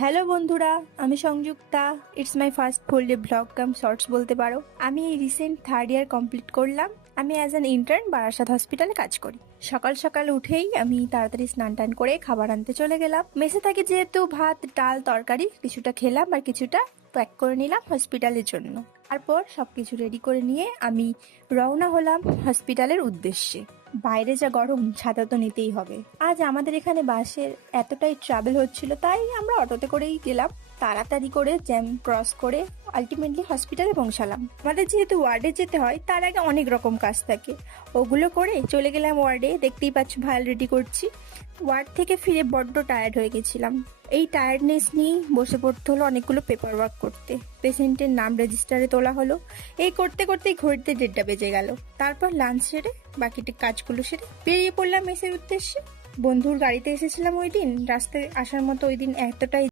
Hello বন্ধুরা, আমি Sanjukta. It's my first full day vlog cum shorts বলতে পারো। আমি এই রিসেন্ট 3rd ইয়ার কমপ্লিট করলাম। আমি অ্যাজ অ্যান ইন্টার্ন বারাসাত হসপিটালে কাজ করি। সকাল সকাল উঠেই আমি তাড়াতাড়ি স্নান টান করে খাবার আনতে চলে গেলাম। মেসে থাকি যেহেতু ভাত ডাল তরকারি কিছুটা খেলাম আর কিছুটা প্যাক করে নিলাম হসপিটালের জন্য। তারপর সবকিছু রেডি করে নিয়ে আমি রওনা হলাম হসপিটালের উদ্দেশ্যে। বাইরে যা গরম, ছাতা তো নিতেই হবে। আজ আমাদের এখানে বাসের এতটাই ট্রাভেল হচ্ছিল, তাই আমরা অটোতে করেই গেলাম। তাড়াতাড়ি করে জ্যাম ক্রস করে আলটিমেটলি হসপিটালে পৌঁছালাম। আমাদের যেহেতু ওয়ার্ডে যেতে হয়, তার আগে অনেক রকম কাজ থাকে, ওগুলো করে চলে গেলাম ওয়ার্ডে। দেখতেই পাচ্ছ ভাইল রেডি করছি। ওয়ার্ড থেকে ফিরে বড্ড টায়ার্ড হয়ে গেছিলাম। এই টায়ার্ডনেস নিয়েই বসে পড়তে হলো অনেকগুলো পেপার ওয়ার্ক করতে। পেশেন্টের নাম রেজিস্টারে তোলা হলো। এই করতে করতেই ঘড়িতে 1:30 বেজে গেল। তারপর লাঞ্চ সেরে বাকিটা কাজগুলো সেরে বেরিয়ে পড়লাম মেসের উদ্দেশ্যে। বন্ধুর গাড়িতে এসেছিলাম ওই দিন। রাস্তায় আসার মতো ওই দিন এতটাই